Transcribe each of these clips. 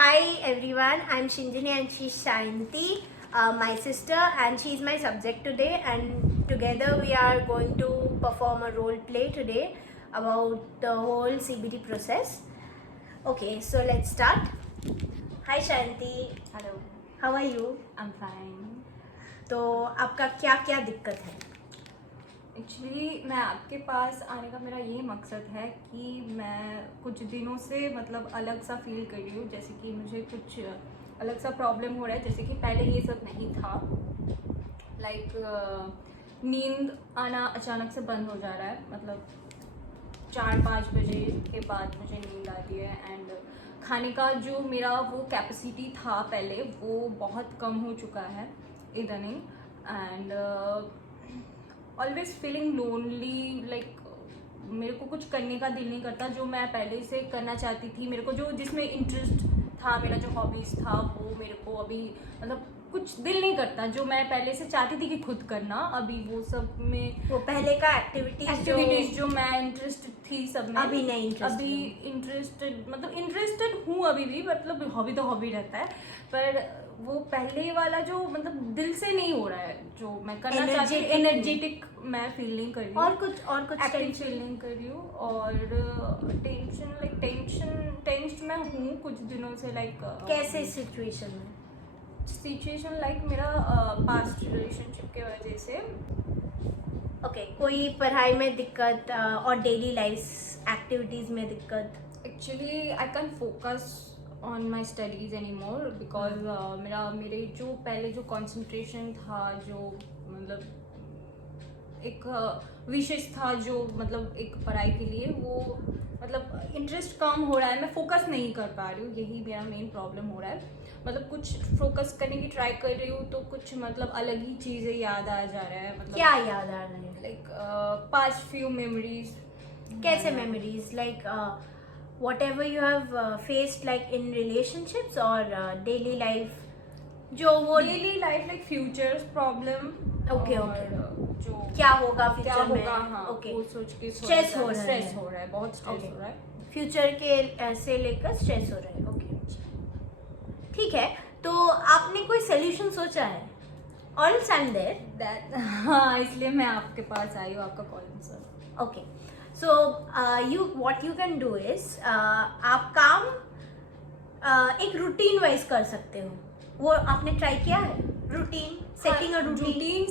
Hi everyone, I'm Shinjini and she's Sayanti, my sister, and she's my subject today, and together we are going to perform a role play today about the whole CBT process. Okay, so let's start. Hi Sayanti. Hello. How are you? I'm fine. तो आपका क्या क्या दिक्कत है? Actually मैं आपके पास आने का मेरा ये मकसद है कि मैं कुछ दिनों से मतलब अलग सा फील कर रही हूँ, जैसे कि मुझे कुछ अलग सा प्रॉब्लम हो रहा है, जैसे कि पहले ये सब नहीं था। नींद आना अचानक से बंद हो जा रहा है, मतलब 4-5 बजे के बाद मुझे नींद आती है। एंड खाने का जो मेरा वो कैपेसिटी था पहले, वो बहुत कम हो चुका है evening. And always feeling lonely, मेरे को कुछ करने का दिल नहीं करता जो मैं पहले से करना चाहती थी। मेरे को जो जिसमें इंटरेस्ट था, मेरा जो हॉबीज़ था, वो मेरे को अभी मतलब कुछ दिल नहीं करता जो मैं पहले से चाहती थी कि खुद करना। अभी वो सब में वो पहले का एक्टिविटीज जो मैं इंटरेस्टेड थी सब में अभी नहीं अभी इंटरेस्टेड, मतलब इंटरेस्टेड हूँ अभी भी, मतलब हॉबी तो हॉबी रहता है, पर वो पहले वाला जो मतलब दिल से नहीं हो रहा है जो मैं करना चाहती हूँ। एनर्जेटिक मैं फील नहीं कर रही हूँ, और कुछ एक्टिव फील नहीं कर रही हूँ। और टेंशन मैं हूँ कुछ दिनों से। कैसे सिचुएशन में? मेरा पास्ट रिलेशनशिप के वजह से। ओके, कोई पढ़ाई में दिक्कत और डेली लाइफ एक्टिविटीज में दिक्कत? Actually I can focus on my studies any more because मेरे जो पहले जो कंसंट्रेशन था, जो मतलब एक विशेष था, जो मतलब एक पढ़ाई के लिए, वो मतलब इंटरेस्ट कम हो रहा है, मैं फोकस नहीं कर पा रही हूँ। यही मेरा मेन प्रॉब्लम हो रहा है। मतलब कुछ फोकस करने की ट्राई कर रही हूँ तो कुछ मतलब अलग ही चीज़ें याद आ जा रहा है। मतलब क्या याद आ रहा है? Past few memories. कैसे memories? whatever you have faced in relationships or daily life? जो वो daily life futures problem. Okay जो क्या होगा फ्यूचर में? हाँ, ओके, वो सोच के स्ट्रेस हो रहा है, बहुत स्ट्रेस हो रहा है। फ्यूचर के से लेकर स्ट्रेस हो रहा है। ओके, ठीक है। तो आपने कोई सोल्यूशन सोचा है? और I'm there. हाँ, इसलिए मैं आपके पास आई हूँ, आपका call answer. Okay, so what you can do is आप काम एक रूटीन वाइज कर सकते हो। वो आपने ट्राई किया है? रूटीन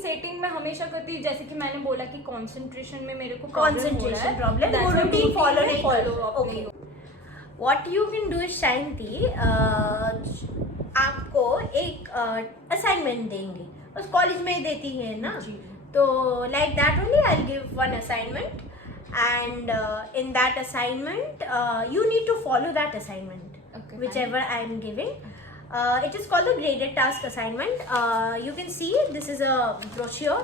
सेटिंग मैं हमेशा करती हूँ, जैसे कि मैंने बोला कि कंसंट्रेशन में मेरे को कंसंट्रेशन प्रॉब्लम, वो रूटीन फॉलो नहीं करो। Okay, what you can do is Shanti, आपको एक असाइनमेंट देंगे, उस कॉलेज में देती है ना, तो like that only I give one assignment and in that assignment you need to follow that assignment, whichever I am giving. It is called the graded task assignment. You can see this is a brochure.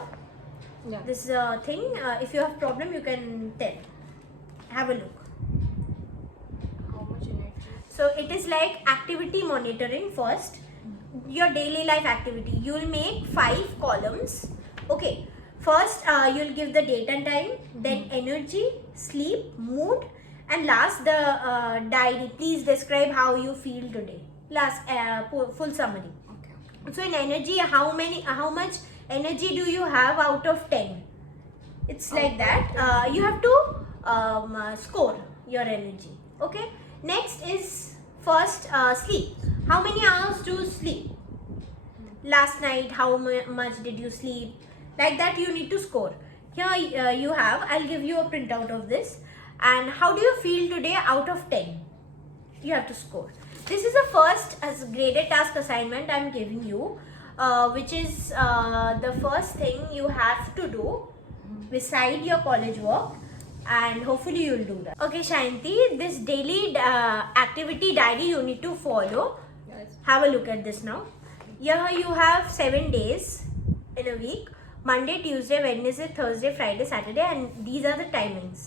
This is a thing. If you have problem you can tell. Have a look. How much in it? So it is like activity monitoring. First, your daily life activity, you will make 5 columns. Okay, first you'll give the date and time, then energy, sleep, mood, and last the diary. Please describe how you feel today. Last full summary. Okay. So in energy, how much energy do you have out of 10? It's like that. You have to score your energy. Okay, next is first sleep. How many hours do you sleep? Last night how much did you sleep? Like that you need to score. Here you have, I'll give you a printout of this. And how do you feel today out of 10? You have to score. This is the first as graded task assignment I'm giving you, which is the first thing you have to do beside your college work, and hopefully you'll do that. Okay Shanti, this daily activity diary you need to follow. Yes. Have a look at this now. Here you have 7 days in a week: Monday, Tuesday, Wednesday, Thursday, Friday, Saturday, and these are the timings.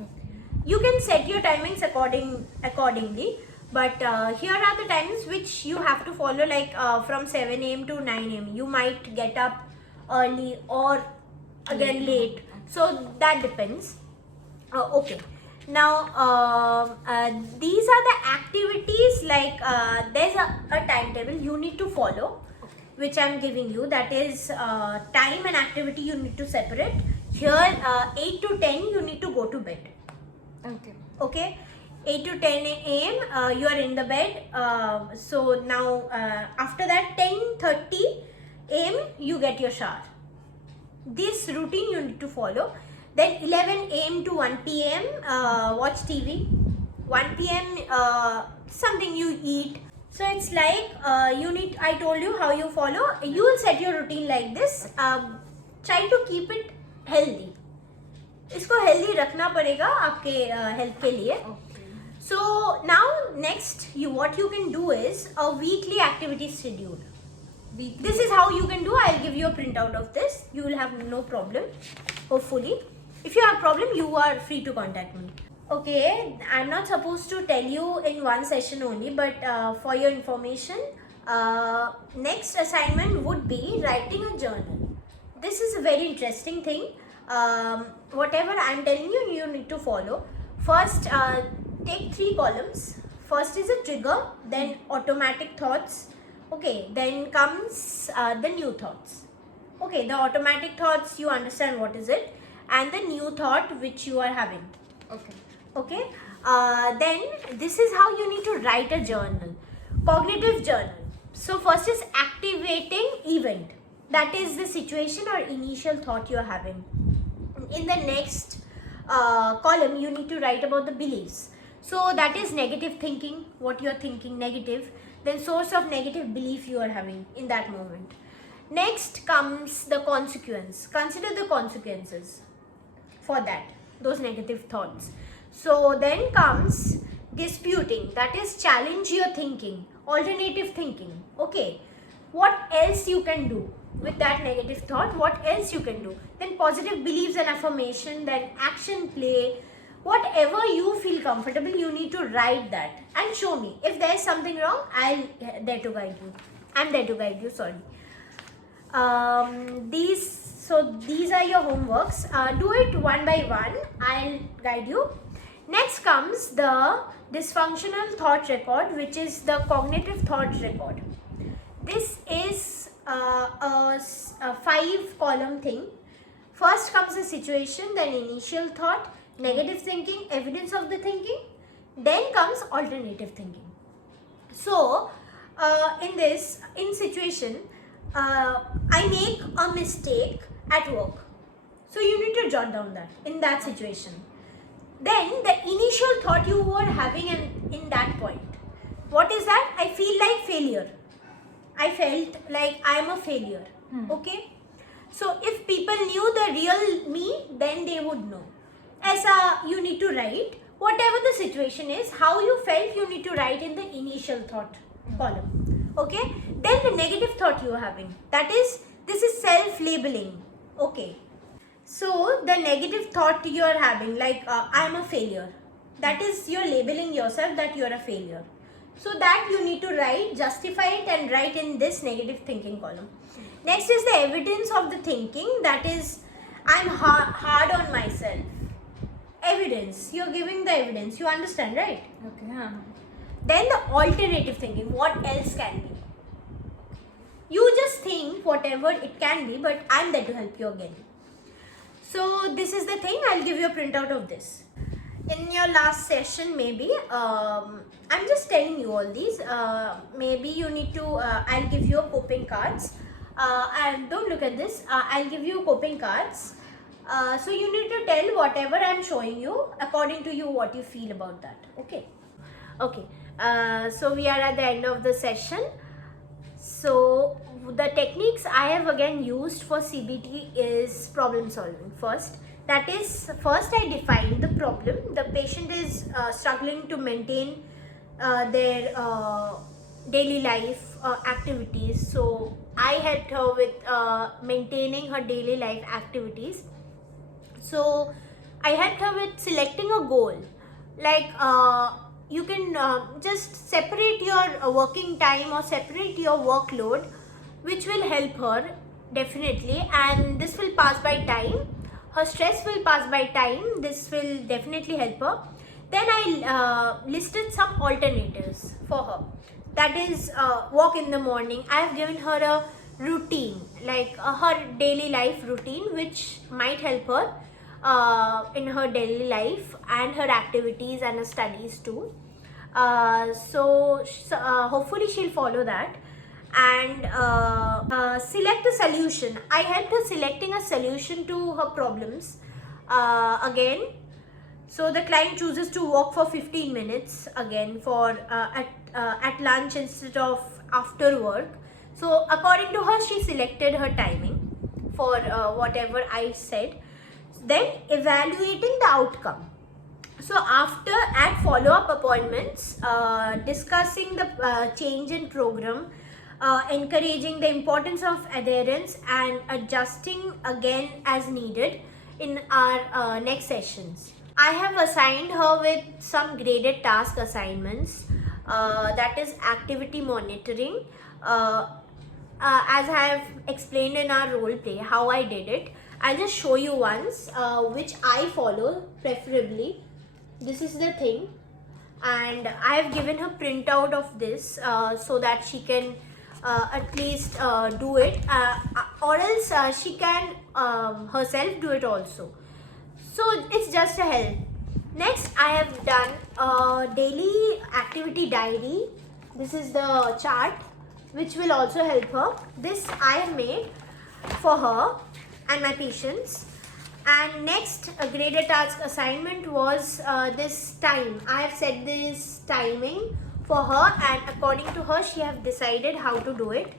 Okay. You can set your timings accordingly, but here are the times which you have to follow, from 7 a.m. to 9 a.m. You might get up early or again late, so that depends. Okay, Now these are the activities, like there's a timetable you need to follow, which I'm giving you. That is time and activity you need to separate. Here 8 to 10 you need to go to bed. Okay. Okay, 8 to 10 a.m. You are in the bed. So now after that 10:30 a.m. you get your shower. This routine you need to follow. Then 11 a.m. to 1 p.m. Watch TV. 1 p.m. Something you eat. So it's like I told you how you follow. You will set your routine like this. Try to keep it healthy. इसको healthy रखना पड़ेगा आपके health के लिए. So now next what you can do is a weekly activity schedule. This is how you can do. I'll give you a printout of this. You will have no problem, hopefully. If you have problem, you are free to contact me. Okay, I'm not supposed to tell you in one session only, but for your information, next assignment would be writing a journal. This is a very interesting thing. Whatever I'm telling you, you need to follow. First, take 3 columns. First is a trigger, then automatic thoughts. Okay, then comes the new thoughts. Okay, the automatic thoughts, you understand what is it, and the new thought which you are having. Okay, then this is how you need to write a journal. Cognitive journal. So first is activating event. That is the situation or initial thought you are having. In the next column, you need to write about the beliefs. So that is negative thinking, what you are thinking negative. Then source of negative belief you are having in that moment. Next comes the consequence. Consider the consequences for that, those negative thoughts. So then comes disputing. That is challenge your thinking, alternative thinking. Okay, what else you can do with that negative thought? What else you can do? Then positive beliefs and affirmation. Then action play. Whatever you feel comfortable, you need to write that and show me. If there is something wrong, I'm there to guide you. Sorry. These are your homeworks. Do it one by one. I'll guide you. Next comes the dysfunctional thought record, which is the cognitive thought record. This is a 5-column thing. First comes the situation, then initial thought, negative thinking, evidence of the thinking, then comes alternative thinking. So in situation, I make a mistake at work. So you need to jot down that in that situation. Then the initial thought you were having in that point. What is that? I feel like failure. I felt like I am a failure. Okay. So if people knew the real me, then they would know. You need to write whatever the situation is, how you felt, you need to write in the initial thought column. Okay. Then the negative thought you are having. This is self-labeling. Okay. So the negative thought you are having, like I am a failure. That is, you are labeling yourself that you are a failure. So that you need to write, justify it and write in this negative thinking column. Next is the evidence of the thinking. That is, I am hard on myself. Evidence. You are giving the evidence. You understand, right? Okay. Then the alternative thinking. What else can be? You just think whatever it can be, but I am there to help you again. So this is the thing. I'll give you a printout of this. In your last session, maybe, I'm just telling you all these. Maybe you need to, I'll give you coping cards. And don't look at this. I'll give you coping cards. So you need to tell whatever I'm showing you, according to you, what you feel about that. Okay. Okay. So we are at the end of the session. So the techniques I have again used for CBT is problem solving. First, I define the problem. The patient is struggling to maintain their daily life activities. So I helped her with maintaining her daily life activities. So I helped her with selecting a goal. Like you can just separate your working time or separate your workload, which will help her definitely, and this will pass by time. Her stress will pass by time. This will definitely help her. Then I listed some alternatives for her. That is walk in the morning. I have given her a routine, like her daily life routine, which might help her in her daily life and her activities and her studies too. So hopefully she'll follow that. And select a solution. I helped her selecting a solution to her problems. Again, so the client chooses to walk for 15 minutes again for at lunch instead of after work. So according to her, she selected her timing for whatever I said. Then evaluating the outcome. So after at follow-up appointments, discussing the change in program, encouraging the importance of adherence and adjusting again as needed in our next sessions. I have assigned her with some graded task assignments, that is activity monitoring. As I have explained in our role play how I did it, I'll just show you once, which I follow preferably. This is the thing, and I have given her printout of this so that she can at least do it, or else she can herself do it also. So it's just a help. Next, I have done a daily activity diary. This is the chart which will also help her. This I have made for her and my patients. And next, a graded task assignment was this time. I have set this timing for her, and according to her, she have decided how to do it.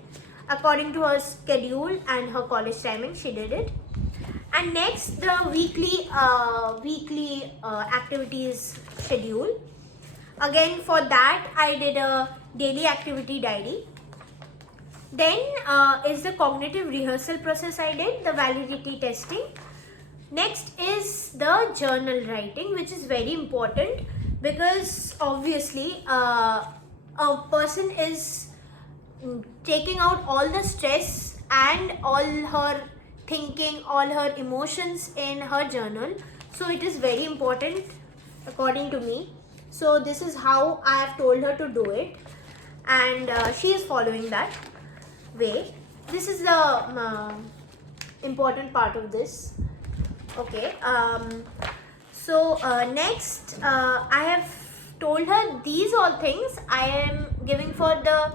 According to her schedule and her college timing, she did it. And next, the weekly activities schedule. Again, for that, I did a daily activity diary. Then is the cognitive rehearsal process I did, the validity testing. Next is the journal writing, which is very important because obviously a person is taking out all the stress and all her thinking, all her emotions in her journal. So it is very important according to me. So this is how I have told her to do it, and she is following that way. This is the important part of this. Okay, so next I have told her these all things I am giving for the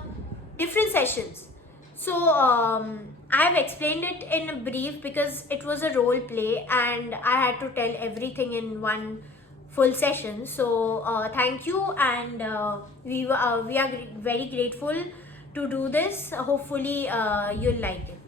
different sessions. So I have explained it in a brief because it was a role play and I had to tell everything in one full session. So thank you, and we are very grateful to do this. Hopefully you'll like it.